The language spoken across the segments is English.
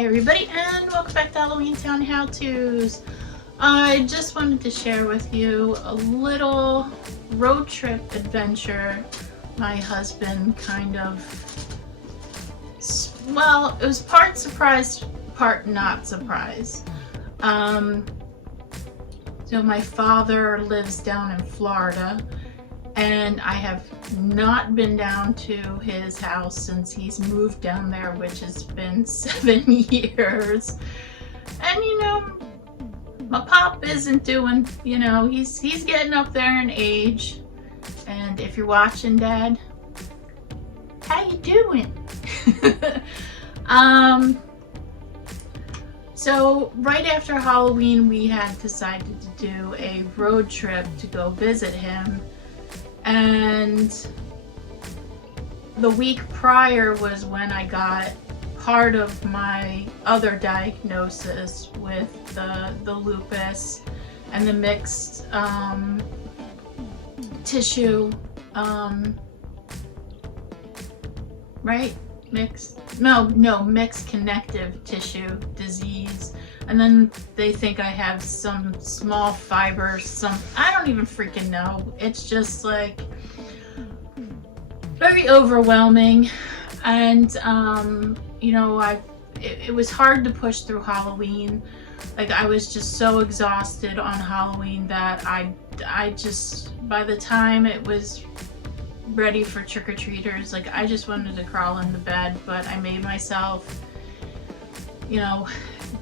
Hi everybody, and welcome back to Halloween Town How-Tos. I just wanted to share with you a little road trip adventure my husband kind of, well, it was part surprise, part not surprise. So my father lives down in Florida, and I have not been down to his house since he's moved down there, which has been 7 years. And you know, my pop isn't doing, you know, he's getting up there in age. And if you're watching, Dad, how you doing? So right after Halloween, we had decided to do a road trip to go visit him. And the week prior was when I got part of my other diagnosis with the lupus and the mixed tissue, right? Mixed connective tissue disease. And then they think I have some small fibers, I don't even freaking know. It's just like very overwhelming. And you know, it was hard to push through Halloween. Like, I was just so exhausted on Halloween that I just, by the time it was ready for trick-or-treaters, like, I just wanted to crawl in the bed. But I made myself, you know,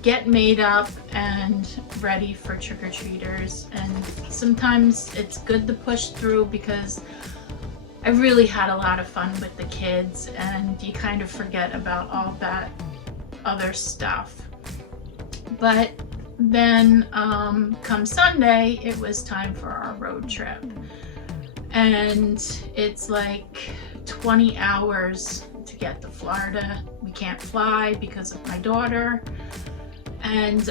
get made up and ready for trick-or-treaters. And sometimes it's good to push through because I really had a lot of fun with the kids, and you kind of forget about all that other stuff. But then come Sunday, it was time for our road trip. And it's like 20 hours to get to Florida. We can't fly because of my daughter. And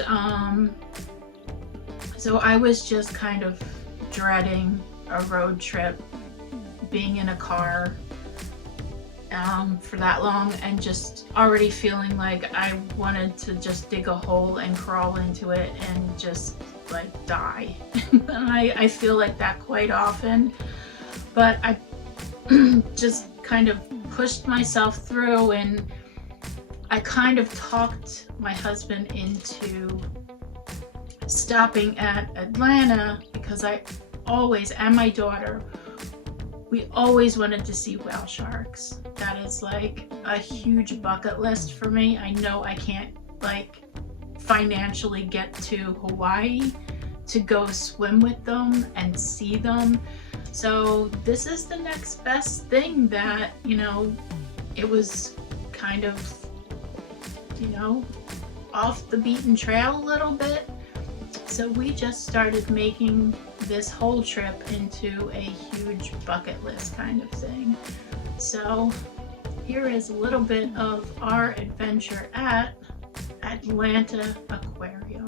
so I was just kind of dreading a road trip, being in a car for that long, and just already feeling like I wanted to just dig a hole and crawl into it and just like die. I feel like that quite often, but I just kind of pushed myself through, and I kind of talked my husband into stopping at Atlanta because I always, and my daughter, we always wanted to see whale sharks. That is like a huge bucket list for me. I know I can't like financially get to Hawaii to go swim with them and see them. So this is the next best thing that, you know, it was kind of, you know, off the beaten trail a little bit. So we just started making this whole trip into a huge bucket list kind of thing. So here is a little bit of our adventure at Atlanta Aquarium.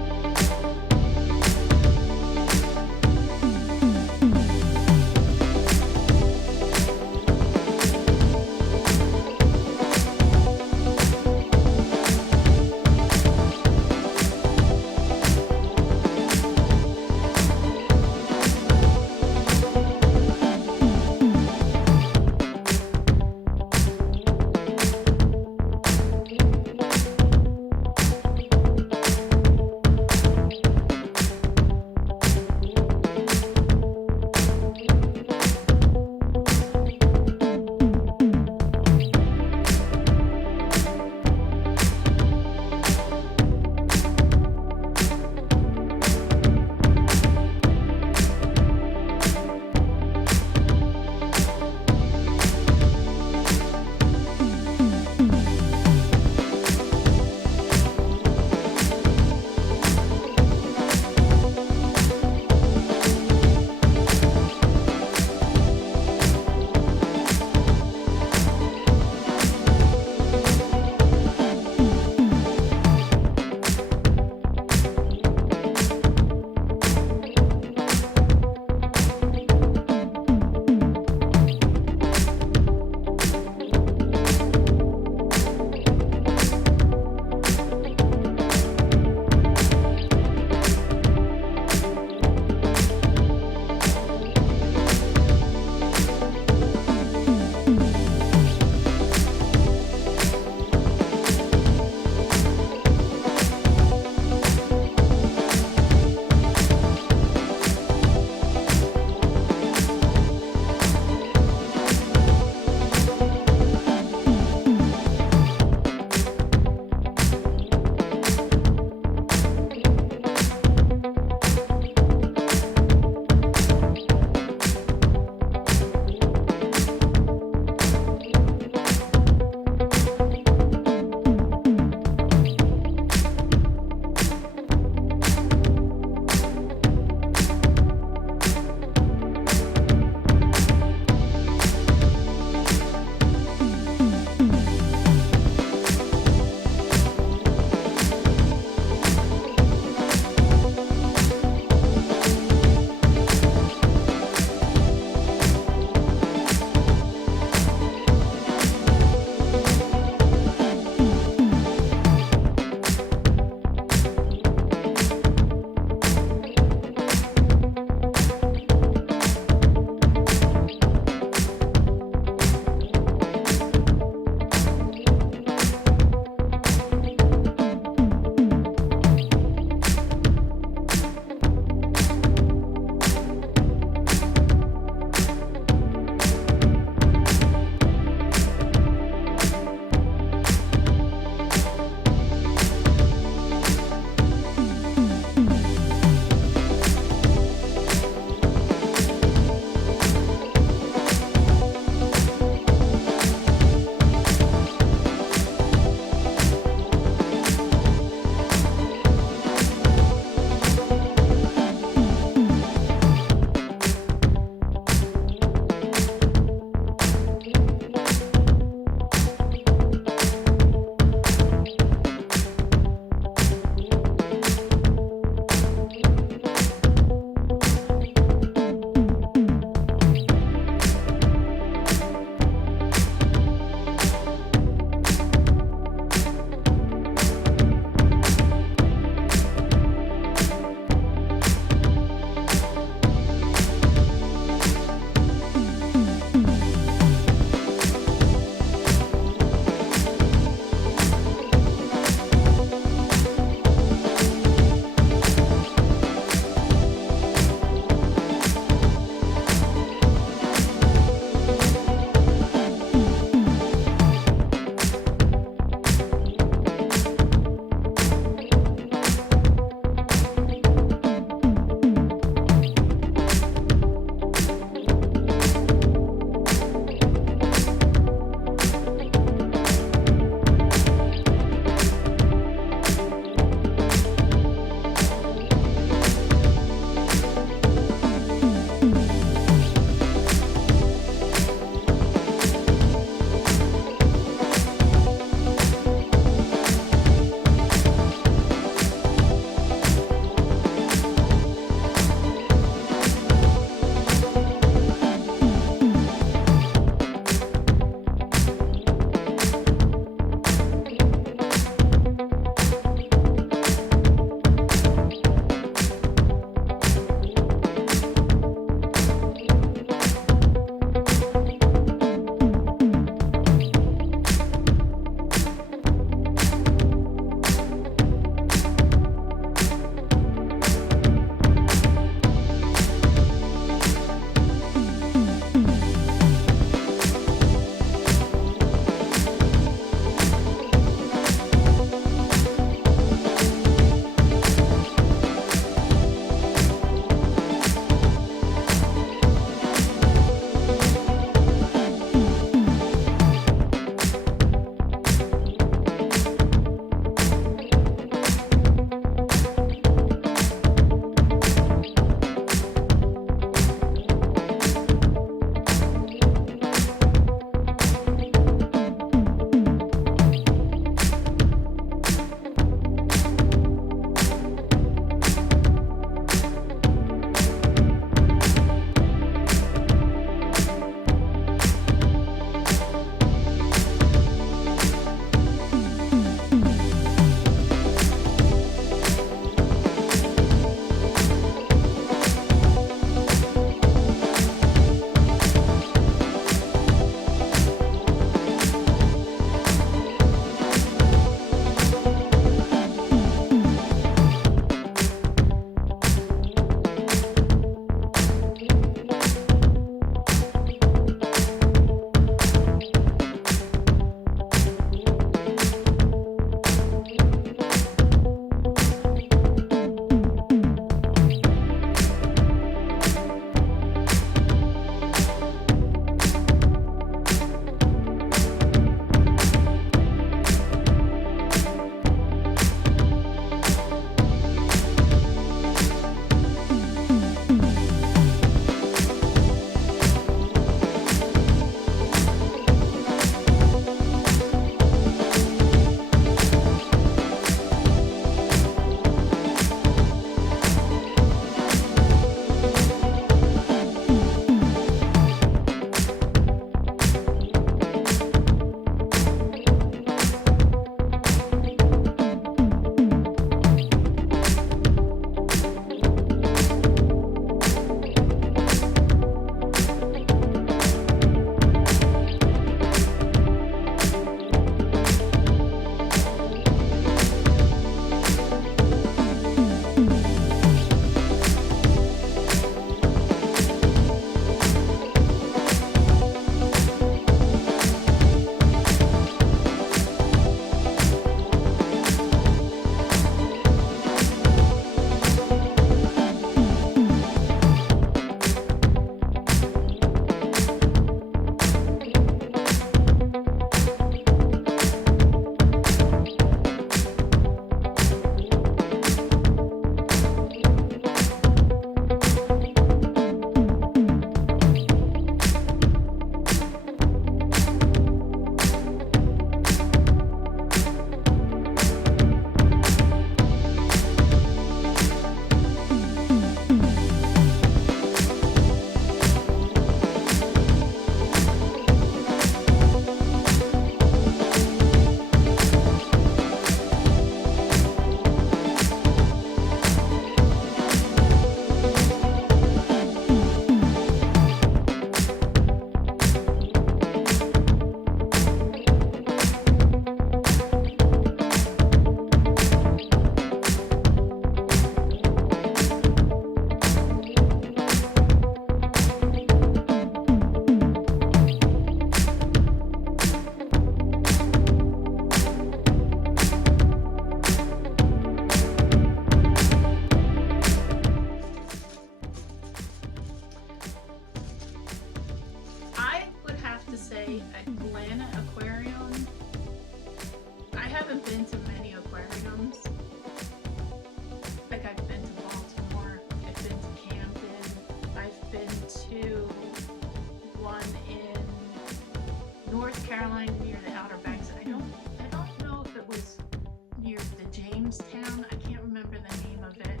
Jamestown. I can't remember the name of it.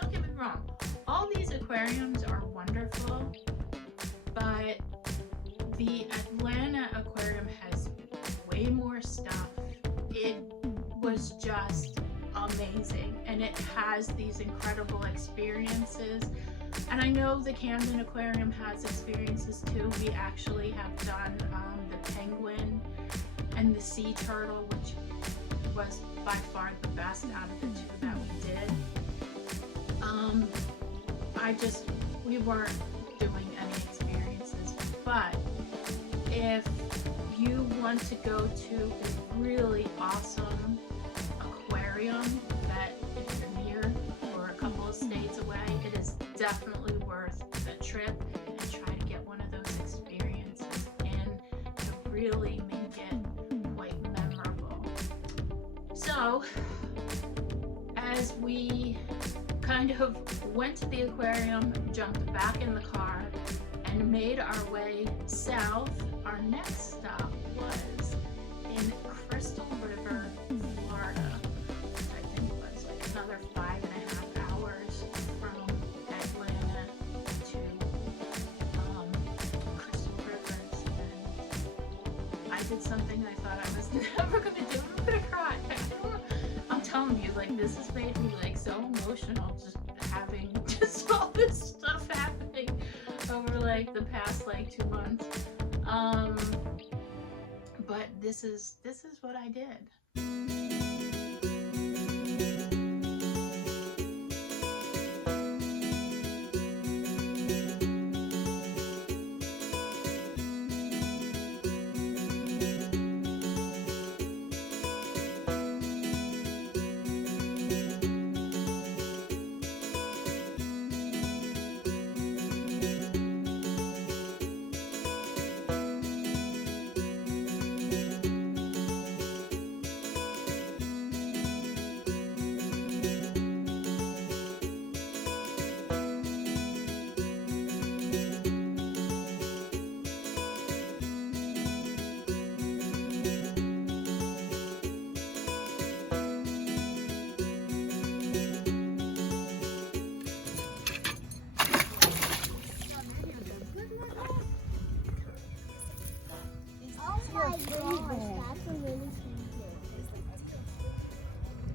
Don't get me wrong, all these aquariums are wonderful, but the Atlanta aquarium has way more stuff. It was just amazing, and it has these incredible experiences. And I know the Camden Aquarium has experiences too. We actually have done the penguin and the sea turtle, which was by far the best out of the two that we did. We weren't doing any experiences, but if you want to go to a really awesome aquarium that if you're near or a couple of states away, it is definitely worth the trip, and try to get one of those experiences in to really make it quite memorable. So as we kind of went to the aquarium, jumped back in the car, and made our way south, our next stop was in Crystal River, Florida, which I think was like another 5.5 hours from Atlanta to Crystal Rivers. And I did something I thought I was never going to do. I'm going to cry. I'm telling you, like, this has made me like so emotional, just having just all this stuff happening over like the past like 2 months. But this is what I did.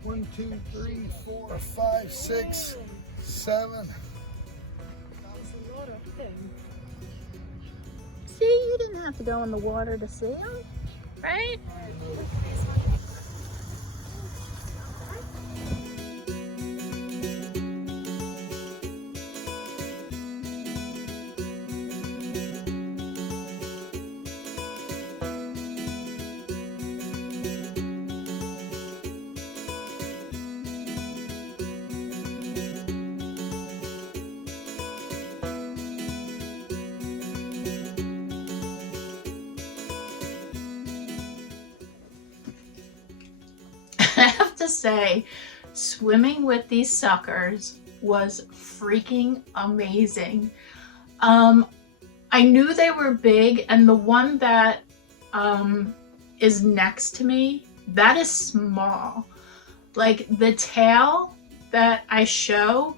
One, two, three, 4, 5, 6, 7. See, you didn't have to go in the water to see them, right? I have to say, swimming with these suckers was freaking amazing. I knew they were big, and the one that is next to me, that is small. Like, the tail that I show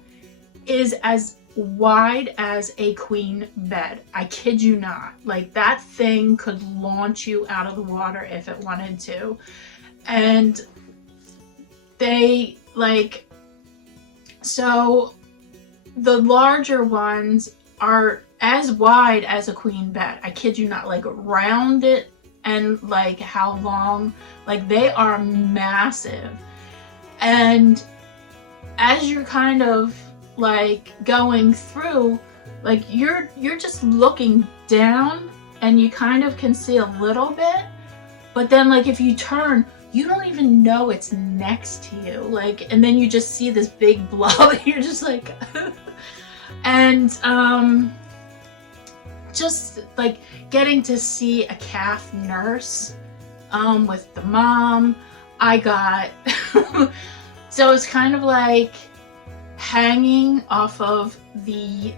is as wide as a queen bed. I kid you not. Like, that thing could launch you out of the water if it wanted to. And they, like, so the larger ones are as wide as a queen bed. I kid you not, like rounded, and like how long, like they are massive. And as you're kind of like going through, like you're just looking down and you kind of can see a little bit, but then like if you turn, you don't even know it's next to you, like, and then you just see this big blob. You're just like and just like getting to see a calf nurse with the mom, I got so it's kind of like hanging off of the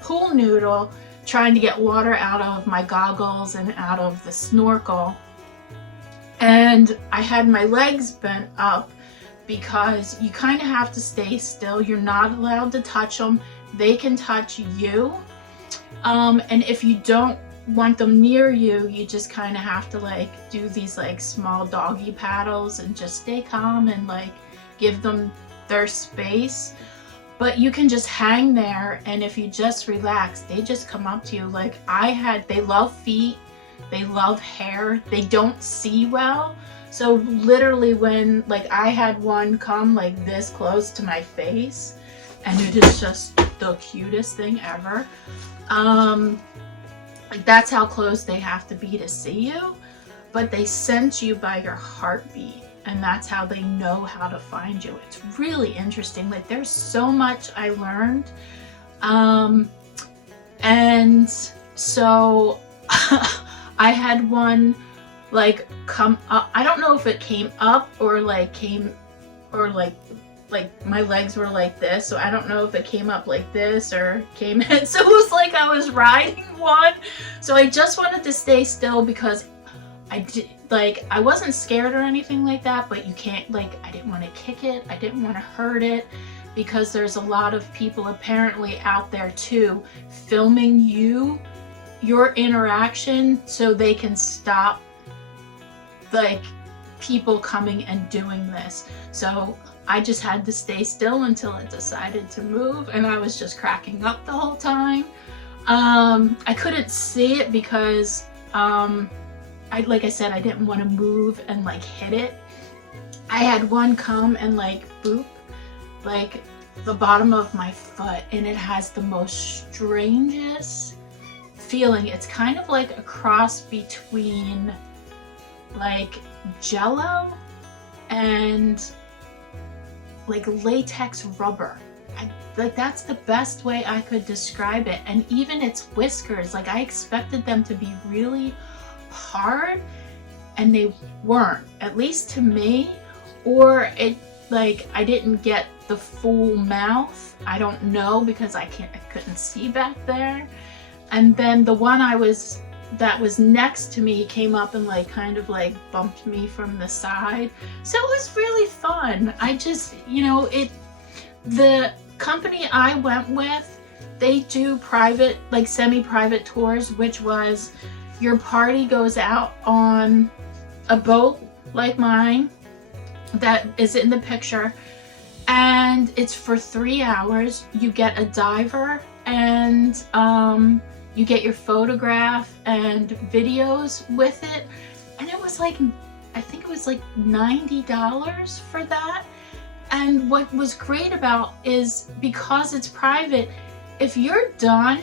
pool noodle, trying to get water out of my goggles and out of the snorkel. And I had my legs bent up because you kind of have to stay still. You're not allowed to touch them. They can touch you. And if you don't want them near you, you just kind of have to like do these like small doggy paddles and just stay calm and like give them their space. But you can just hang there, and if you just relax, they just come up to you. Like they love feet, they love hair, they don't see well. So literally when like I had one come like this close to my face, and it is just the cutest thing ever. Like that's how close they have to be to see you, but they sense you by your heartbeat, and that's how they know how to find you. It's really interesting. Like there's so much I learned. And so I had one like come up. I don't know if it came up or like came or like my legs were like this, so I don't know if it came up like this or came in. So it was like I was riding one. So I just wanted to stay still because I wasn't scared or anything like that, but you can't, like, I didn't want to kick it, I didn't want to hurt it, because there's a lot of people apparently out there too filming your interaction so they can stop like people coming and doing this. So I just had to stay still until it decided to move, and I was just cracking up the whole time. I couldn't see it because like I said, I didn't want to move and like hit it. I had one come and like boop like the bottom of my foot, and it has the most strangest feeling. It's kind of like a cross between like Jello and like latex rubber. Like that's the best way I could describe it. And even its whiskers, like I expected them to be really hard, and they weren't, at least to me. Or it, like, I didn't get the full mouth, I don't know, because I couldn't see back there. And then the one that was next to me came up and like kind of like bumped me from the side. So it was really fun. I just, the company I went with, they do private, like semi-private tours, which was your party goes out on a boat like mine that is in the picture, and it's for 3 hours. You get a diver, and you get your photograph and videos with it, and it was like, I think it was like $90 for that. And what was great about is, because it's private, if you're done,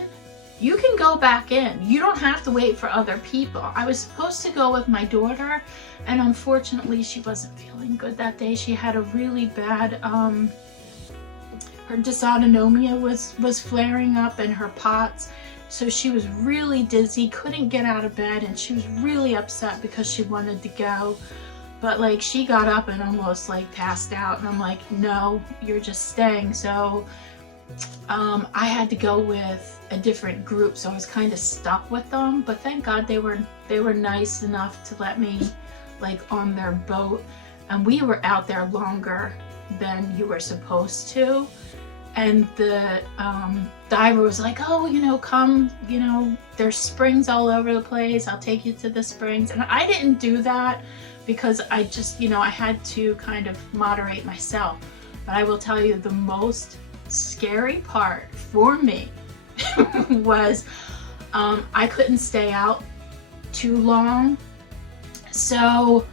you can go back in. You don't have to wait for other people. I was supposed to go with my daughter, and unfortunately she wasn't feeling good that day. She had a really bad, her dysautonomia was flaring up in her POTS. So she was really dizzy, couldn't get out of bed, and she was really upset because she wanted to go. But like she got up and almost like passed out, and I'm like, no, you're just staying. So I had to go with a different group, so I was kind of stuck with them. But thank God they were nice enough to let me like on their boat, and we were out there longer than you were supposed to. And the diver was like, oh, come, there's springs all over the place, I'll take you to the springs. And I didn't do that because I just, I had to kind of moderate myself. But I will tell you, the most scary part for me was I couldn't stay out too long. So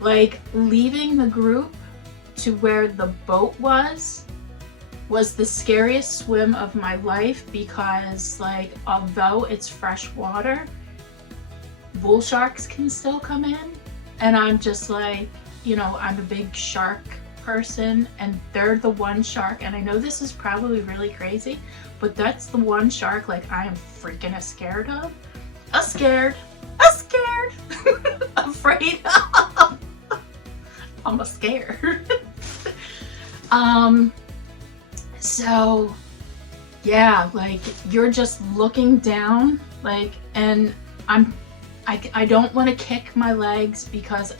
like leaving the group to where the boat was the scariest swim of my life, because like, although it's fresh water, bull sharks can still come in. And I'm just like, I'm a big shark person, and they're the one shark, and I know this is probably really crazy, but that's the one shark like I am freaking scared of. Scared, afraid of. I'm scared. So yeah, like you're just looking down, like, and I don't want to kick my legs because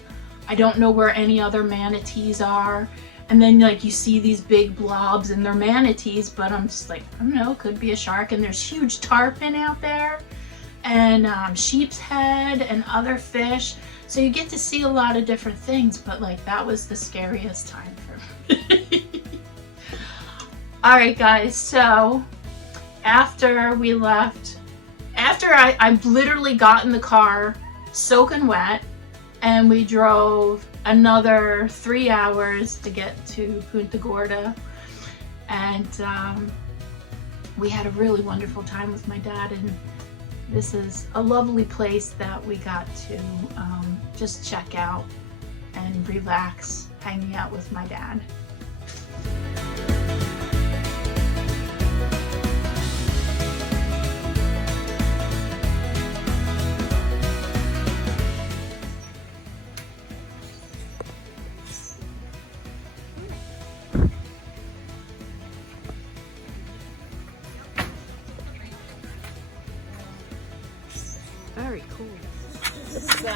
I don't know where any other manatees are. And then like you see these big blobs and they're manatees, but I'm just like, I don't know, could be a shark. And there's huge tarpon out there and sheep's head and other fish. So you get to see a lot of different things, but like that was the scariest time for me. All right, guys, so after we left, after I literally got in the car soaking wet, and we drove another 3 hours to get to Punta Gorda, and we had a really wonderful time with my dad, and this is a lovely place that we got to just check out and relax, hanging out with my dad. Very cool. So,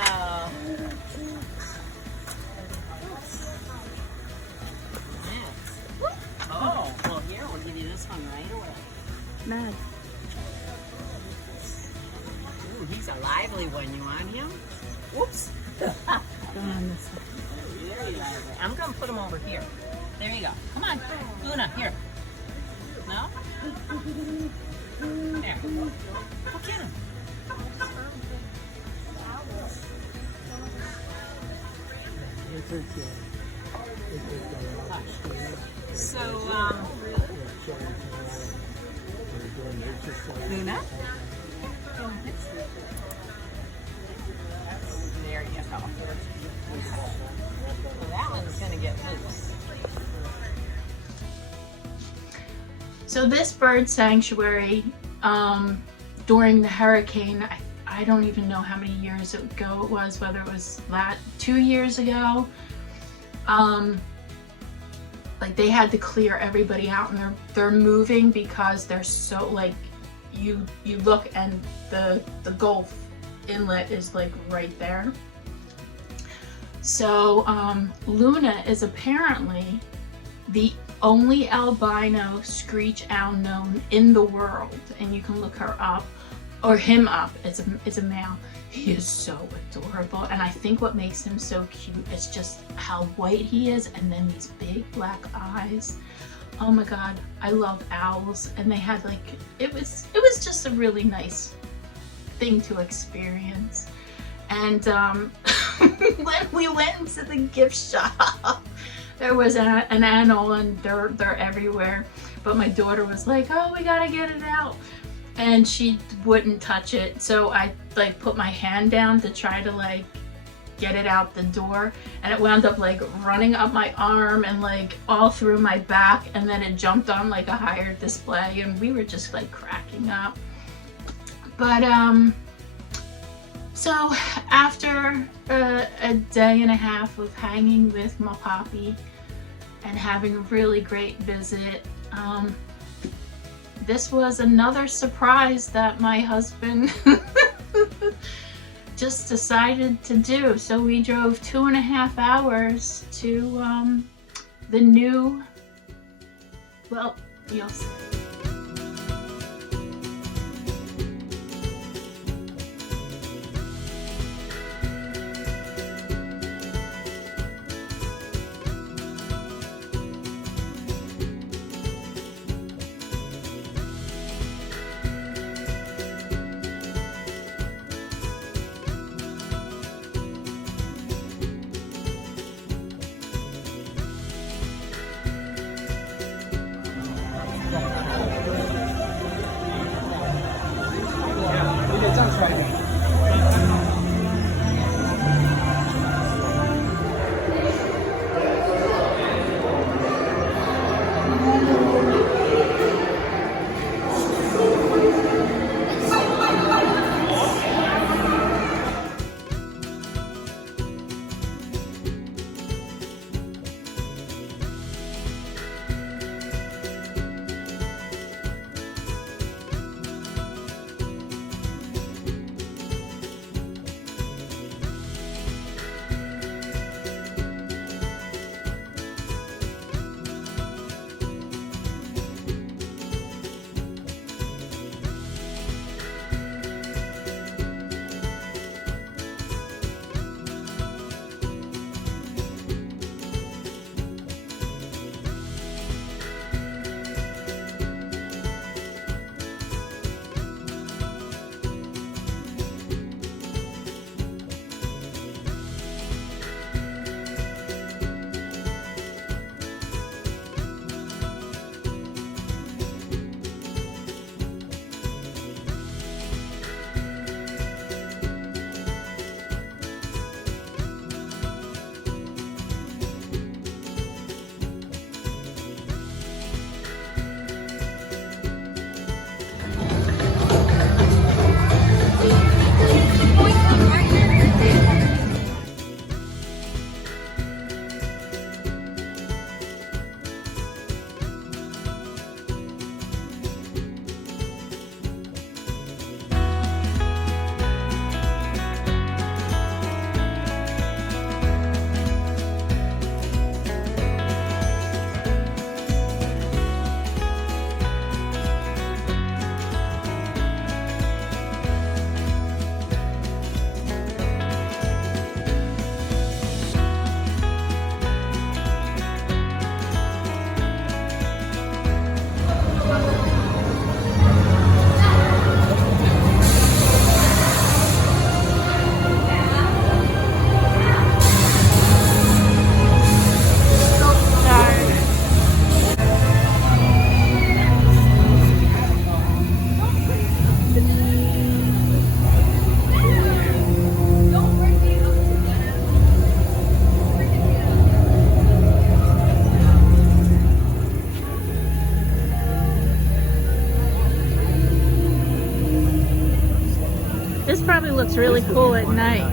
oh, well here, we'll give you this one right away. Mad. Ooh, he's a lively one. You want him? Whoops. Very lively. I'm going to put him over here. There you go. Come on. Luna, here. No? There. Go get him. So, Luna? There you go. Well, that one's going to get loose. So this bird sanctuary, during the hurricane, I don't even know how many years ago it was, whether it was 2 years ago, like they had to clear everybody out, and they're moving because they're so, like, you look and the Gulf inlet is like right there. So Luna is apparently the only albino screech owl known in the world, and you can look her up, or him up. It's a male. He is so adorable, and I think what makes him so cute is just how white he is, and then these big black eyes. Oh my god, I love owls, and they had like, it was just a really nice thing to experience. And when we went into the gift shop, there was an animal, and they're everywhere, but my daughter was like, oh, we gotta get it out, and she wouldn't touch it, so I like put my hand down to try to like get it out the door, and it wound up like running up my arm and like all through my back, and then it jumped on like a higher display, and we were just like cracking up. But so after a day and a half of hanging with my poppy and having a really great visit, this was another surprise that my husband just decided to do. So we drove 2.5 hours to the new, well, you'll see. It's really cool at night.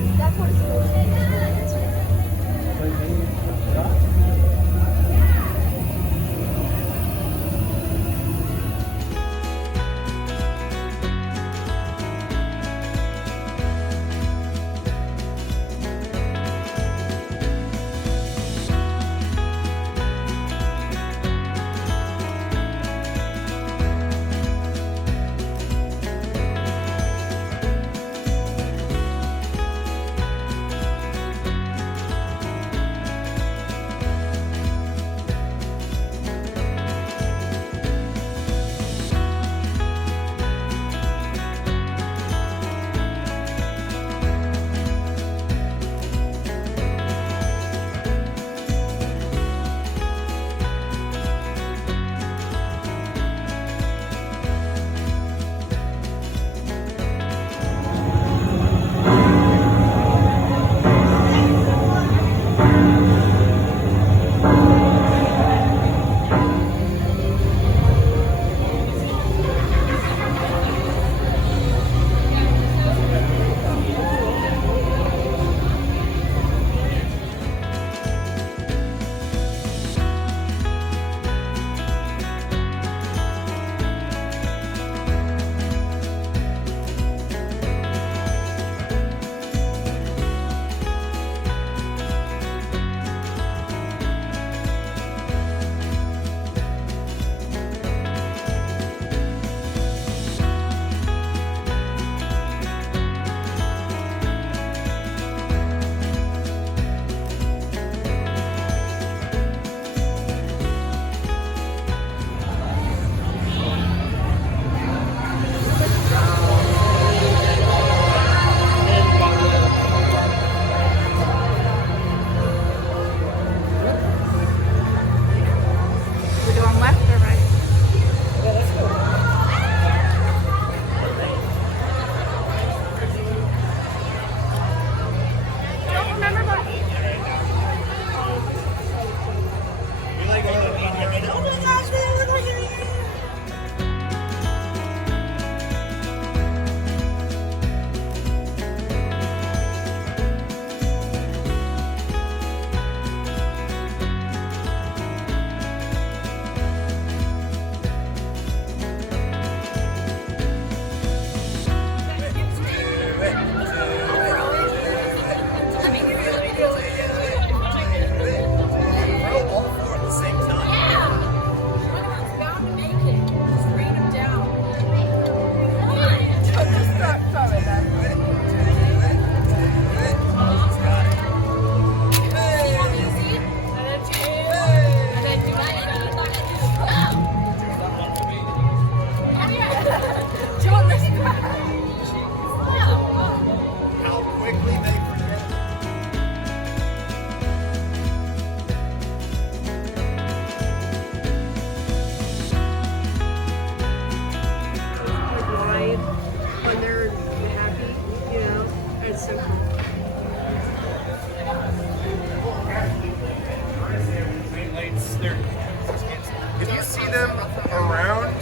If you see them around,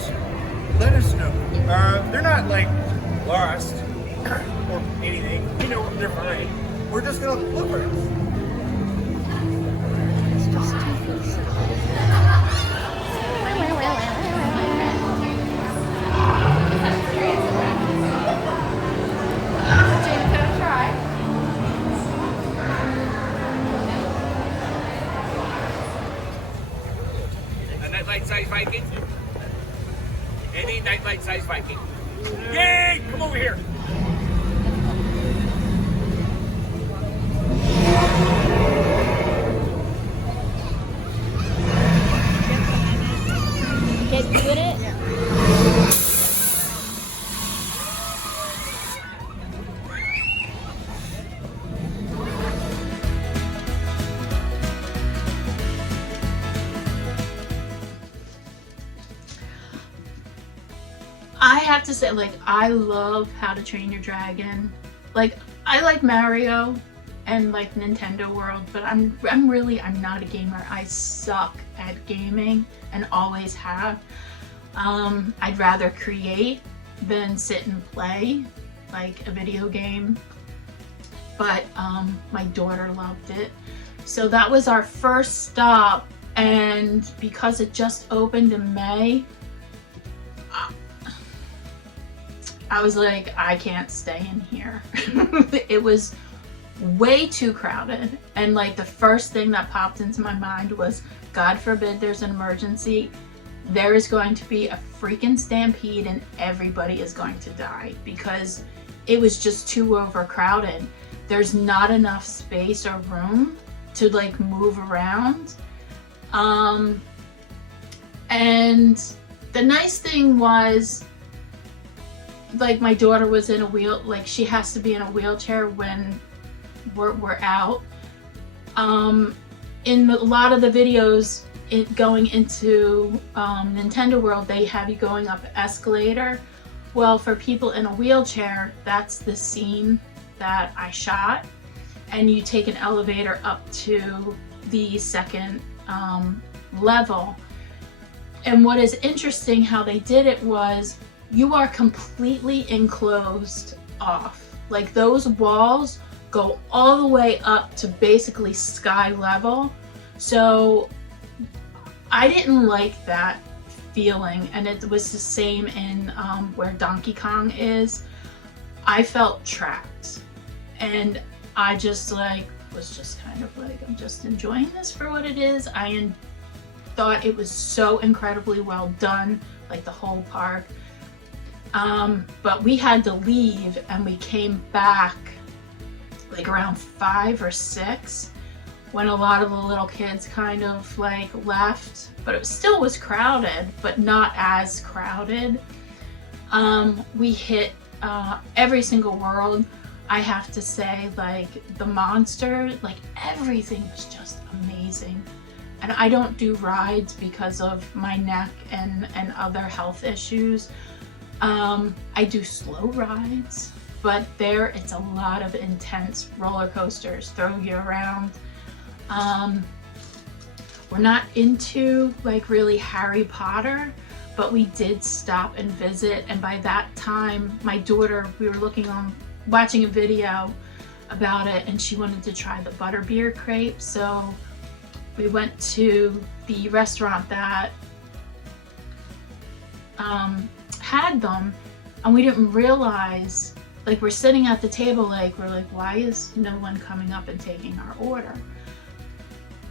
let us know. They're not like lost or anything. We know they're fine. We're just gonna look for them. Nightlight-sized Viking? Any nightlight-sized Viking? Yay! Come over here. Get good at it? I have to say, like, I love How to Train Your Dragon. Like, I like Mario and like Nintendo World, but I'm not a gamer. I suck at gaming and always have. I'd rather create than sit and play. like a video game, but my daughter loved it. So that was our first stop, and because it just opened in May, I was like, I can't stay in here. It was way too crowded, and like the first thing that popped into my mind was, God forbid there's an emergency, there is going to be a freaking stampede and everybody is going to die, because it was just too overcrowded. There's not enough space or room to like move around. And the nice thing was, like, my daughter was in a like she has to be in a wheelchair when we're out. In a lot of the videos going into Nintendo World, they have you going up an escalator. Well, for people in a wheelchair, that's the scene that I shot, and you take an elevator up to the second level. And what is interesting how they did it was, you are completely enclosed off. Like, those walls go all the way up to basically sky level. So I didn't like that feeling, and it was the same in where Donkey Kong is. I felt trapped, and I just like was just kind of like, I'm just enjoying this for what it is. I thought it was so incredibly well done, like the whole park. But we had to leave, and we came back like around 5 or 6 when a lot of the little kids kind of like left, but it still was crowded, but not as crowded. We hit every single world. I have to say, like, the monster, like, everything was just amazing. And I don't do rides because of my neck and other health issues. I do slow rides, but there it's a lot of intense roller coasters, throw you around. We're not into like really Harry Potter, but we did stop and visit, and by that time my daughter, we were watching a video about it, and she wanted to try the butterbeer crepe. So we went to the restaurant that had them, and we didn't realize, like, we're sitting at the table, like, we're like, why is no one coming up and taking our order?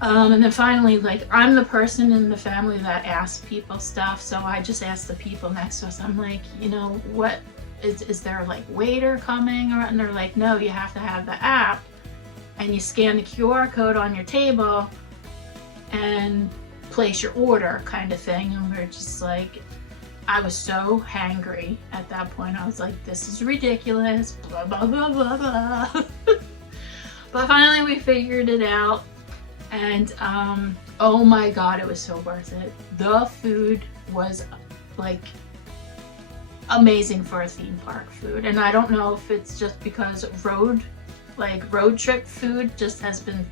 And then finally, like, I'm the person in the family that asks people stuff, so I just asked the people next to us, I'm like, you know, what is there like waiter coming? And they're like, no, you have to have the app, and you scan the QR code on your table and place your order, kind of thing. And we're just like, I was so hangry at that point. I was like, this is ridiculous, blah, blah, blah, blah, blah. But finally we figured it out, and oh my God, it was so worth it. The food was like amazing for a theme park food. And I don't know if it's just because road trip food just has been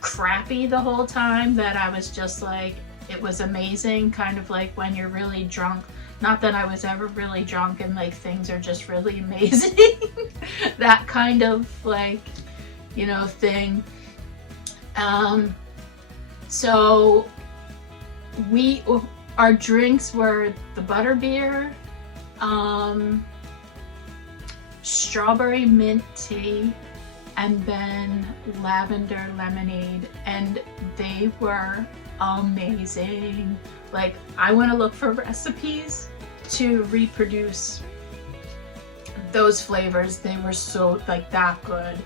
crappy the whole time, that I was just like, it was amazing, kind of like when you're really drunk. Not that I was ever really drunk and like things are just really amazing. That kind of like, you know, thing. So our drinks were the butterbeer, strawberry mint tea, and then lavender lemonade, and they were amazing. Like, I want to look for recipes to reproduce those flavors. They were so like that good.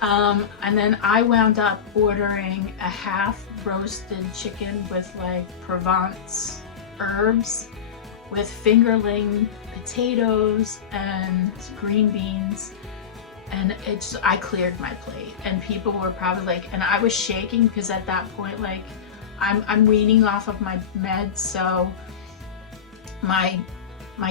And then I wound up ordering a half roasted chicken with like Provence herbs with fingerling potatoes and green beans. And I cleared my plate, and people were probably like, and I was shaking because at that point, like, I'm weaning off of my meds, so my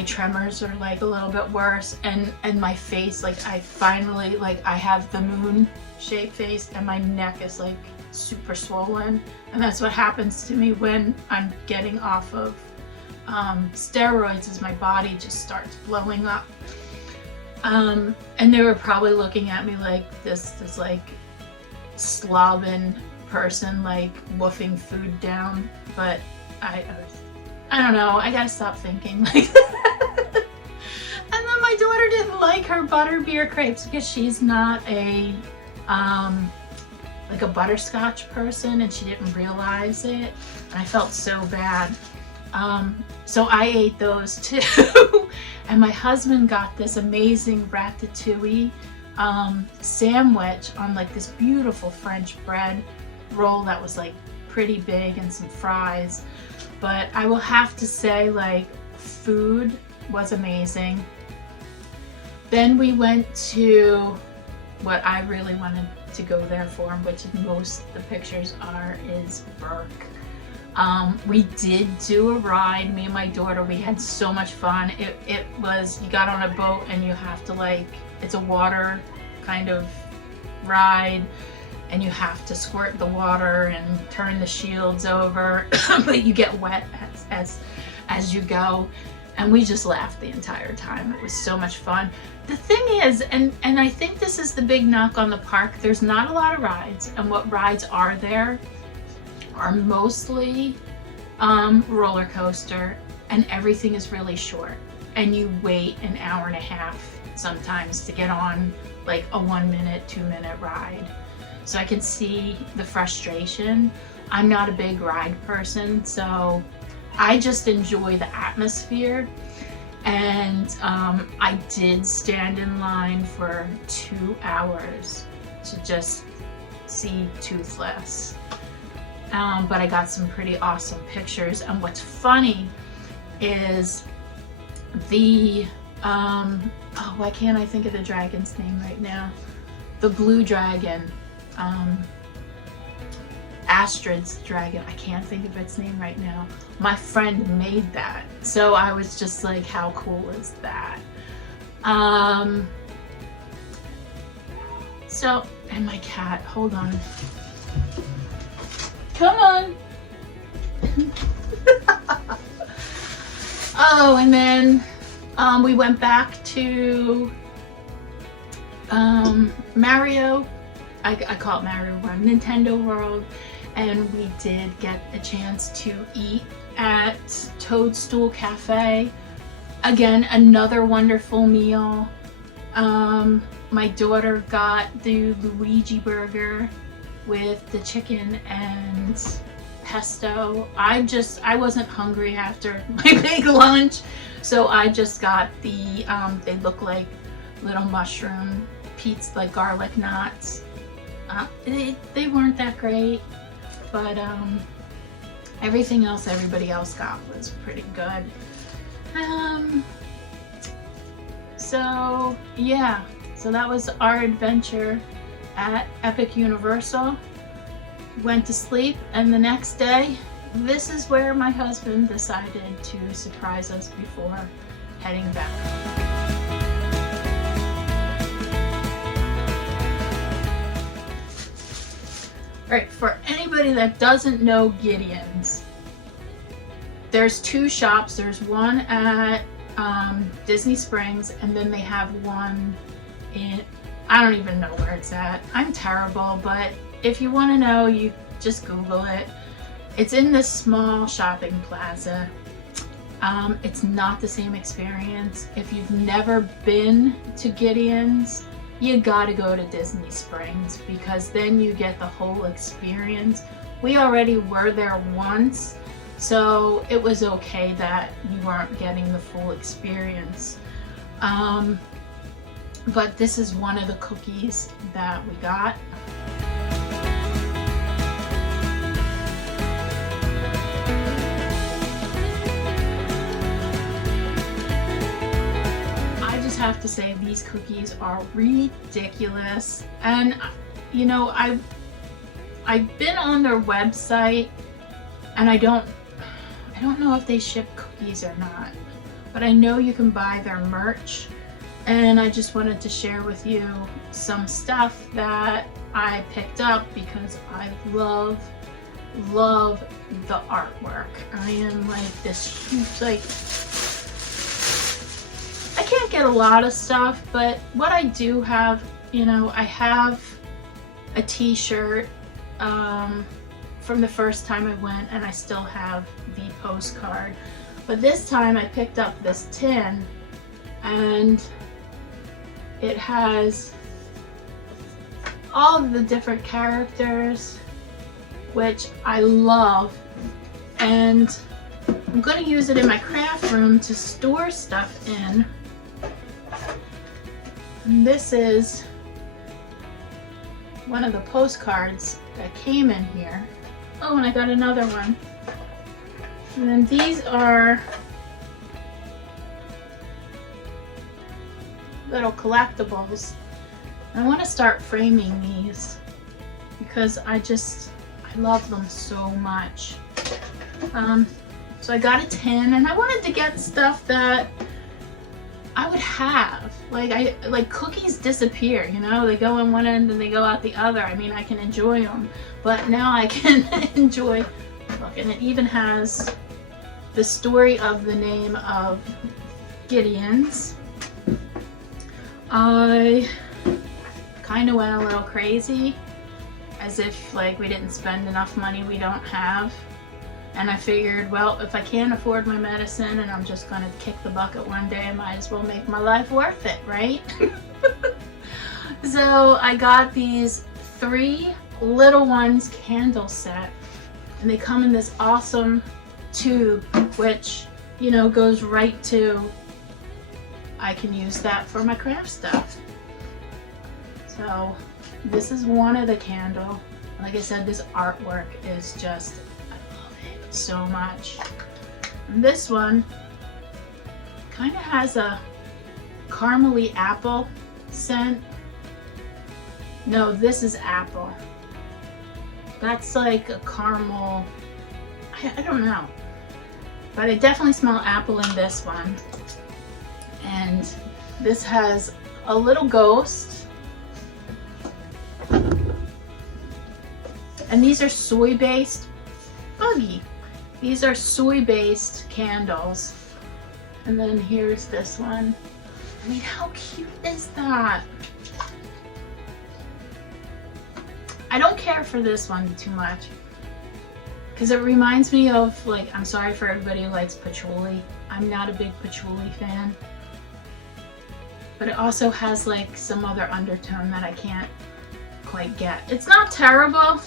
tremors are like a little bit worse, and my face, like, I finally, like, I have the moon shaped face, and my neck is like super swollen, and that's what happens to me when I'm getting off of steroids, is my body just starts blowing up. And they were probably looking at me like this like slobbing person like woofing food down, but I don't know, I gotta stop thinking like that. And then my daughter didn't like her butterbeer crepes because she's not a like a butterscotch person, and she didn't realize it, and I felt so bad. So I ate those too. And my husband got this amazing ratatouille sandwich on like this beautiful French bread roll that was like pretty big, and some fries. But I will have to say, like, food was amazing. Then we went to what I really wanted to go there for, which most of the pictures are, is Burke. We did do a ride, me and my daughter. We had so much fun. It was, you got on a boat and you have to like, it's a water kind of ride, and you have to squirt the water and turn the shields over, but you get wet as you go. And we just laughed the entire time. It was so much fun. The thing is, and I think this is the big knock on the park, there's not a lot of rides, and what rides are there are mostly roller coaster, and everything is really short, and you wait an hour and a half sometimes to get on like a 1 minute, 2 minute ride. So I can see the frustration. I'm not a big ride person, so I just enjoy the atmosphere. And I did stand in line for 2 hours to just see Toothless. But I got some pretty awesome pictures. And what's funny is the, oh, why can't I think of the dragon's name right now? The blue dragon, Astrid's dragon, I can't think of its name right now. My friend made that. So I was just like, how cool is that? So, and my cat, hold on. Come on. Oh, and then we went back to Mario, I call it Mario World, Nintendo World, and we did get a chance to eat at Toadstool Cafe. Again, another wonderful meal. My daughter got the Luigi burger with the chicken and pesto. I wasn't hungry after my big lunch, so I just got the, they look like little mushroom pizza, like garlic knots. They weren't that great, but everything else everybody else got was pretty good. So yeah, so that was our adventure at Epic Universal. Went to sleep, and the next day, this is where my husband decided to surprise us before heading back. Alright, for anybody that doesn't know Gideon's, there's 2 shops. There's one at Disney Springs, and then they have one in, I don't even know where it's at. I'm terrible, but if you want to know, you just Google it. It's in this small shopping plaza. It's not the same experience. If you've never been to Gideon's, you gotta go to Disney Springs, because then you get the whole experience. We already were there once, so it was okay that you weren't getting the full experience. But this is one of the cookies that we got. I just have to say, these cookies are ridiculous. And you know, I've been on their website, and I don't know if they ship cookies or not, but I know you can buy their merch. And I just wanted to share with you some stuff that I picked up, because I love the artwork. I am like this huge, like, I can't get a lot of stuff, but what I do have, you know, I have a t-shirt from the first time I went, and I still have the postcard. But this time I picked up this tin, and it has all of the different characters, which I love, and I'm going to use it in my craft room to store stuff in. And this is one of the postcards that came in here. Oh, and I got another one. And then these are little collectibles. I want to start framing these because I love them so much. So I got a tin, and I wanted to get stuff that I would have. Like cookies disappear, you know? They go in one end and they go out the other. I mean, I can enjoy them, but now I can enjoy, look, and it even has the story of the name of Gideon's. I kind of went a little crazy, as if like we didn't spend enough money we don't have. And I figured, well, if I can't afford my medicine and I'm just gonna kick the bucket one day, I might as well make my life worth it, right? So I got these 3 little ones candle set, and they come in this awesome tube, which, you know, goes right to, I can use that for my craft stuff. So this is one of the candle. Like I said, this artwork is just, so much. And this one kind of has a caramely apple scent. No, this is apple. That's like a caramel, I don't know. But I definitely smell apple in this one. And this has a little ghost. And these are soy-based. Buggy. These are soy-based candles. And then here's this one. I mean, how cute is that? I don't care for this one too much, because it reminds me of, like, I'm sorry for everybody who likes patchouli. I'm not a big patchouli fan. But it also has like some other undertone that I can't quite get. It's not terrible.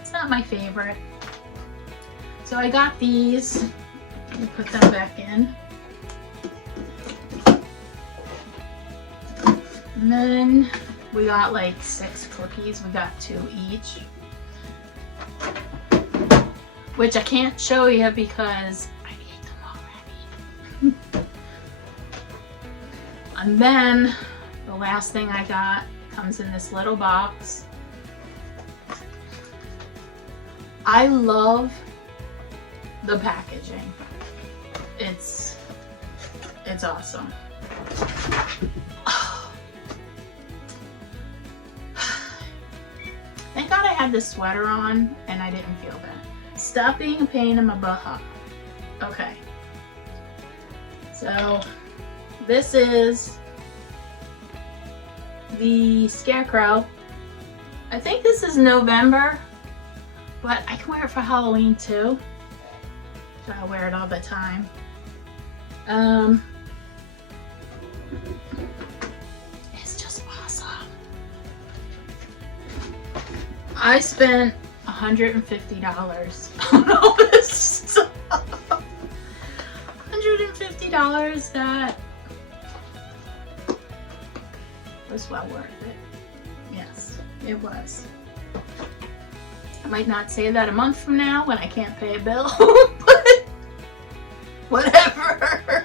It's not my favorite. So I got these. Let me put them back in. And then we got like 6 cookies. We got 2 each. Which I can't show you because I ate them already. And then the last thing I got comes in this little box. I love the packaging. It's awesome. Thank God I had this sweater on and I didn't feel that. Stop being a pain in my butt. Okay. So this is the Scarecrow. I think this is November, but I can wear it for Halloween too. So I wear it all the time. It's just awesome. I spent $150 on all this stuff. $150 that was well worth it. Yes, it was. I might not say that a month from now when I can't pay a bill, but whatever.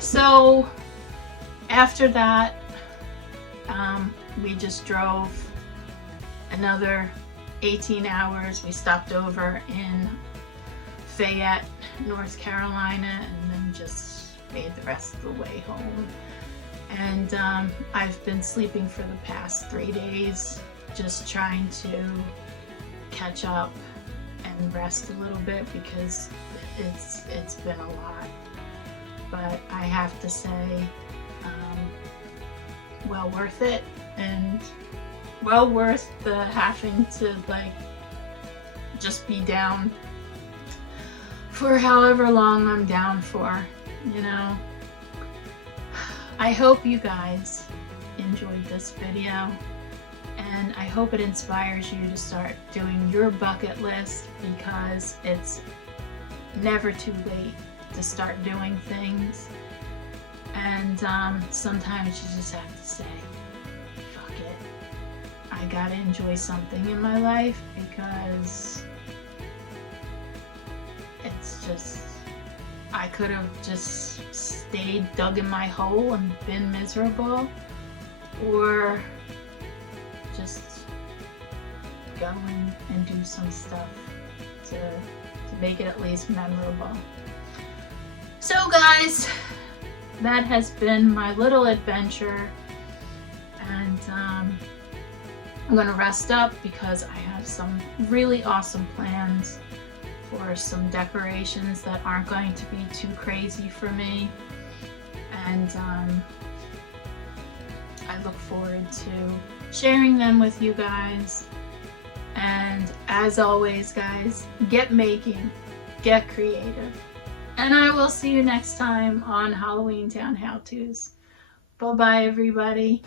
So after that, we just drove another 18 hours. We stopped over in Fayette, North Carolina, and then just made the rest of the way home. And I've been sleeping for the past 3 days, just trying to catch up and rest a little bit because it's been a lot. but I have to say, well worth it, and well worth the having to like just be down for however long I'm down for, you know. I hope you guys enjoyed this video, and I hope it inspires you to start doing your bucket list, because it's never too late to start doing things. And sometimes you just have to say, fuck it, I gotta enjoy something in my life, because it's just, I could have just stayed dug in my hole and been miserable, or just go and do some stuff to make it at least memorable. So guys, that has been my little adventure, and I'm gonna rest up because I have some really awesome plans for some decorations that aren't going to be too crazy for me, and I look forward to sharing them with you guys. And as always guys, get making, get creative, and I will see you next time on Halloween Town How To's. Bye bye everybody.